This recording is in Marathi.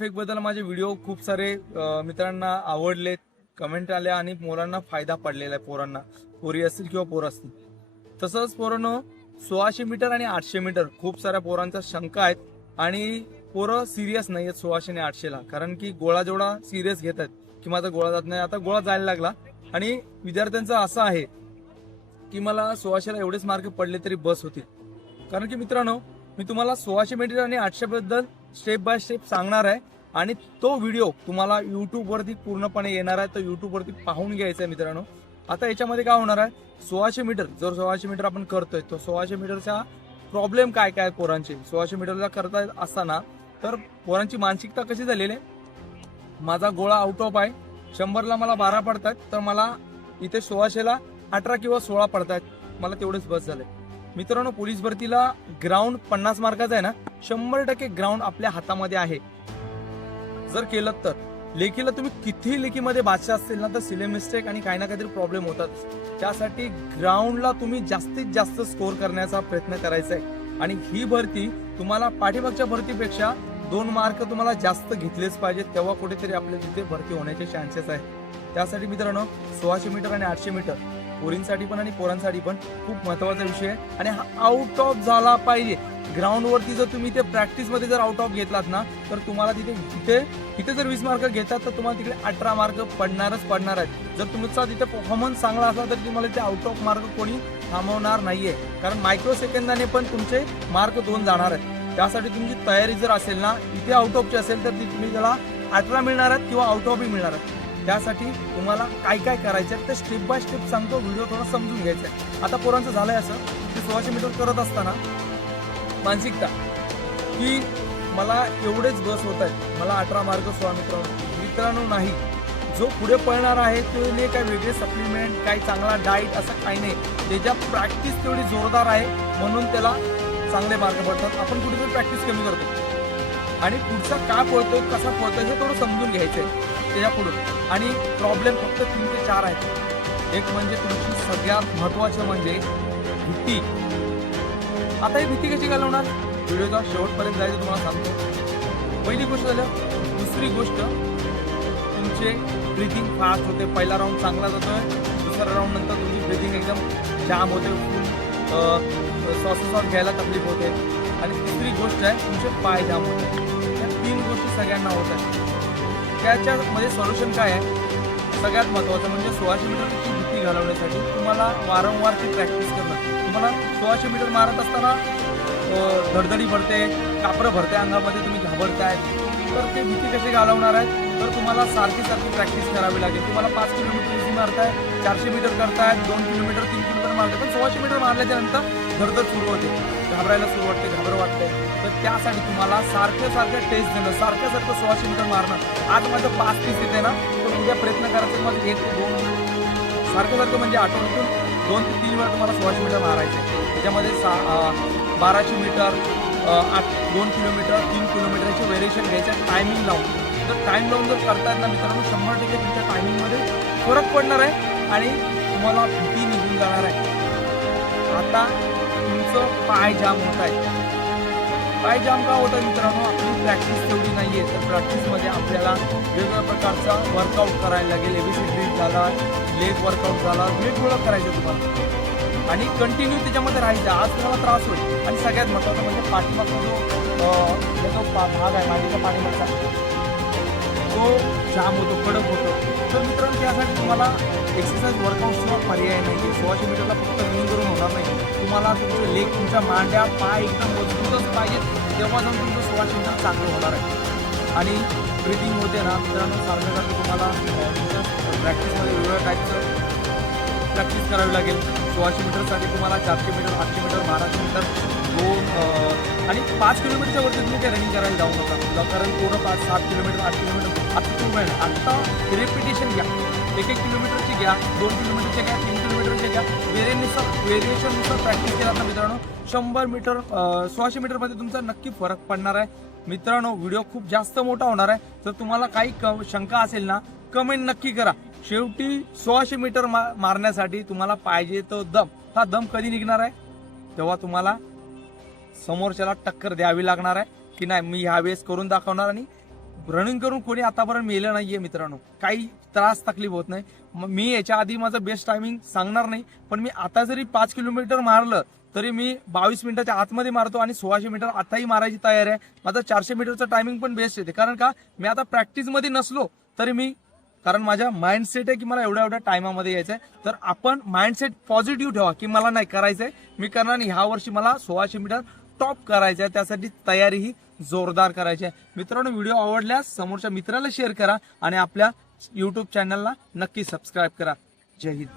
फेकबद्दल माझे व्हिडिओ खूप सारे मित्रांना आवडलेत कमेंट आल्या आणि पोरांना फायदा पडलेला आहे. पोरांना. पोरी असतील किंवा पोर असतील. तसंच पोरांनो सोळाशे मीटर आणि आठशे मीटर खूप साऱ्या पोरांच्या शंका आहेत. आणि पोरं सिरियस नाही आहेत सोळाशे आणि आठशेला. कारण की गोळा जेवढा सिरियस घेत आहेत की माझा गोळा जात नाही आता गोळा जायला लागला. आणि विद्यार्थ्यांचं असं आहे की मला सोळाशेला एवढेच मार्क पडले तरी बस होतील. कारण की मित्रांनो मी तुम्हाला सोळाशे मीटर आणि आठशे बद्दल स्टेप बाय स्टेप सांगणार आहे. आणि तो व्हिडिओ तुम्हाला युट्यूबवरती पूर्णपणे येणार आहे. तर युट्यूबवरती पाहून घ्यायचा आहे मित्रांनो. आता याच्यामध्ये काय होणार आहे? सोळाशे मीटर जर सोळाशे मीटर आपण करतोय तर सोळाशे मीटरचा प्रॉब्लेम काय काय आहे पोरांचे? सोळाशे मीटरला करता असताना तर पोरांची मानसिकता कशी झालेली आहे? माझा गोळा आउट ऑफ आहे. शंभरला मला बारा पडतात तर मला इथे सोळाशेला अठरा किंवा सोळा पडतायत. मला तेवढेच बस झाले. मित्रांनो पोलीस भरतीला ग्राउंड पन्नास मार्काचा आहे ना? शंभर टक्के ग्राउंड आपल्या हातामध्ये आहे. जर केलं तर. लेखीला तुम्ही कितीही लेखीमध्ये बादशाह असतील ना तर सिले मिस्टेक आणि काही ना काहीतरी प्रॉब्लेम होतात. त्यासाठी ग्राउंडला तुम्ही जास्तीत जास्त स्कोर करण्याचा प्रयत्न करायचा आहे. आणि ही भरती तुम्हाला पाठीमागच्या भरतीपेक्षा दोन मार्क तुम्हाला जास्त घेतलेच पाहिजेत. तेव्हा कुठेतरी आपल्या तिथे भरती होण्याचे चान्सेस आहे त्यासाठी मित्रांनो सोळाशे मीटर आणि आठशे मीटर. पोरींसाठी पण आणि पोरांसाठी पण खूप महत्त्वाचा विषय आहे. आणि हा आउट ऑफ झाला पाहिजे. ग्राउंडवरती जर तुम्ही ते प्रॅक्टिसमध्ये जर आउट ऑफ घेतलात ना तर तुम्हाला तिथे तिथे तिथे जर वीस मार्क घेतात तर तुम्हाला तिकडे अठरा मार्क पडणारच पडणार आहेत. जर तुमचा तिथे परफॉर्मन्स चांगला असला तर तुम्हाला ते आउट ऑफ मार्क कोणी थांबवणार नाहीये. कारण मायक्रो सेकंदाने पण तुमचे मार्क दोन जाणार आहेत. त्यासाठी तुमची तयारी जर असेल ना इथे आउट ऑफची असेल तर ती तुम्ही त्याला अठरा मिळणार आहेत किंवा आउट ऑफही मिळणार आहेत. त्यासाठी तुम्हाला काय काय करायचं आहे ते स्टेप बाय स्टेप सांगतो व्हिडिओ थोडा समजून घ्यायचा आहे. आता पोरांचं झालंय असं की सोळाशे मीटर करत असताना मानसिकता की मला एवढेच बस होत आहेत. मला अठरा मार्ग सोळा मित्रांनो मित्रांनो नाही. जो पुढे पळणार आहे त्याने काय वेगळे सप्लिमेंट काही चांगला डाईट असं काही नाही. त्याच्या प्रॅक्टिस तेवढी जोरदार आहे म्हणून त्याला चांगले मार्ग पडतात. आपण कुठेतरी प्रॅक्टिस कमी करतो. आणि पुढचा का पळतोय कसा पळतोय हे थोडं समजून आहे त्याच्या आणि प्रॉब्लेम फक्त तीन ते चार आहेत. एक म्हणजे तुमची सगळ्यात महत्वाचं म्हणजे भीती. आता ही भीती कशी घालवणार? व्हिडिओचा शेवटपर्यंत जायचं तुम्हाला सांगतो. पहिली गोष्ट झालं दुसरी गोष्ट तुमचे ब्रिथिंग फास्ट होते. पहिला राऊंड चांगला जातोय. दुसरा राऊंड नंतर तुमची ब्रिथिंग एकदम जाम होते. श्वासोश्वास घ्यायला तकलीफ होते. आणि तिसरी गोष्ट आहे तुमचे पाय जाम होते. या तीन गोष्टी सगळ्यांना होत आहेत. त्याच्यामध्ये सोल्युशन काय आहे? सगळ्यात महत्त्वाचं म्हणजे सोळाशे मीटरची भीती घालवण्यासाठी तुम्हाला वारंवार ती प्रॅक्टिस करणं. तुम्हाला सोळाशे मीटर मारत असताना धडधडी भरते कापरं भरते अंगामध्ये तुम्ही घाबरताय. तर ते भीती कशी घालवणार आहे? तर तुम्हाला सारखी सारखी प्रॅक्टिस करावी लागेल. तुम्हाला पाच किलोमीटर इझी मारताय चारशे मीटर करताय दोन किलोमीटर तीन किलोमीटर मारताय. पण सोळाशे मीटर मारल्याच्या नंतर धडधड सुरू होते. घाबरायला सुरू वाटते घाबर वाटते तर त्यासाठी तुम्हाला सारखं सारखं टेस्ट देणं सारखं सारखं सोळाशे मीटर मारणं. आज माझं पाच पीस येते ना तर उद्या प्रयत्न करायचं माझं एक ते दोन. सारखं सारखं म्हणजे आठवड्यातून दोन ते तीन वेळा तुम्हाला सोळाशे मीटर मारायचे. त्याच्यामध्ये सा बाराशे मीटर आठ दोन किलोमीटर तीन किलोमीटरचे व्हेरिएशन घ्यायचं टायमिंग लावून. तर टाईम लावून जर करतायत ना मित्रांनो शंभर टक्के तुमच्या टायमिंगमध्ये फरक पडणार आहे आणि तुम्हाला भीती निघून जाणार आहे. आता तुमचं पाय जाम होत आहे पाय जाम का होतं मित्रांनो? आपली प्रॅक्टिस तेवढी नाही आहे तर प्रॅक्टिसमध्ये आपल्याला वेगवेगळ्या प्रकारचा वर्कआउट करायला लागेल. एबीसी झाला लेग वर्कआउट झाला वेगवेगळं करायचं तुम्हाला. आणि कंटिन्यू त्याच्यामध्ये राहायचं. आज तुम्हाला त्रास होईल. आणि सगळ्यात महत्त्वाचं म्हणजे पाठीमागचा जो जो पा- भाग आहे मागेचा पाठीमागचा तो जाम होतो कडक होतो. तर मित्रांनो त्यासाठी तुम्हाला एक्सरसाइज वर्कआउटशिवाय पर्याय नाही आहे. सोळाशे मीटरला फक्त रनिंग करून होणार नाही. तुम्हाला तुमचे लेग तुमच्या मांड्या पाय एकदम मजबूतच पाहिजेत. तेव्हा जाऊन तुमचं सोळाशे मीटर चांगलं होणार आहे. आणि ब्रिदिंग होते ना मित्रांनो सारखं तुम्हाला प्रॅक्टिसमध्ये वेगवेगळ्या टाईपचं प्रॅक्टिस करावी लागेल. सोळाशे मीटरसाठी तुम्हाला चारशे मीटर आठशे मीटर बाराशे मीटर दोन आणि पाच किलोमीटरच्या वरती तुम्ही ते रनिंग करायला जाऊ नका. कारण पूर्ण पाच सात किलोमीटर आठ किलोमीटर आता तुम्ही आत्ता रिपिटेशन एक एक किलोमीटरची घ्या दोन किलोमीटरचे घ्या तीन किलोमीटरचे घ्या. वेरियनुसार वेरिएशननुसार प्रॅक्टिस केला तर मित्रांनो. शंभर मीटर सोळाशे मीटरमध्ये तुमचा नक्की फरक पडणार आहे. मित्रांनो व्हिडिओ खूप जास्त मोठा होणार आहे. जर तुम्हाला काही क- शंका असेल ना कमेंट नक्की करा. शेवटी सोळाशे मीटर मा मारण्यासाठी तुम्हाला पाहिजे तो दम. हा दम कधी निघणार आहे? तेव्हा तुम्हाला समोरच्याला टक्कर द्यावी लागणार आहे. की नाही मी ह्या वेळेस करून दाखवणार आणि रनिंग करून कोणी आतापर्यंत मेलं नाहीये मित्रांनो. काही त्रास तकलीफ होत नाही. मी याच्या आधी माझं बेस्ट टायमिंग सांगणार नाही पण मी आता जरी पाच किलोमीटर मारलं तरी मी बावीस मिनिटाच्या आतमध्ये मारतो आणि सोळाशे मीटर आताही मारायची तयारी आहे. माझं चारशे मीटरचं टायमिंग पण बेस्ट येते कारण का? मी आता प्रॅक्टिसमध्ये नसलो तरी मी कारण माझ्या माइंडसेट आहे की मला एवढ्या एवढ्या टायमामध्ये यायचं आहे तर आपण माइंडसेट पॉझिटिव्ह ठेवा की मला नाही करायचंय. मी करणार नाही. ह्या वर्षी मला सोळाशे मीटर टॉप करायचं आहे त्यासाठी तयारी ही जोरदार करायची आहे. मित्रांनो व्हिडिओ आवडल्यास समोरच्या मित्राला शेअर करा आणि आपल्या युट्यूब चॅनलला नक्की सबस्क्राईब करा. जय हिंद.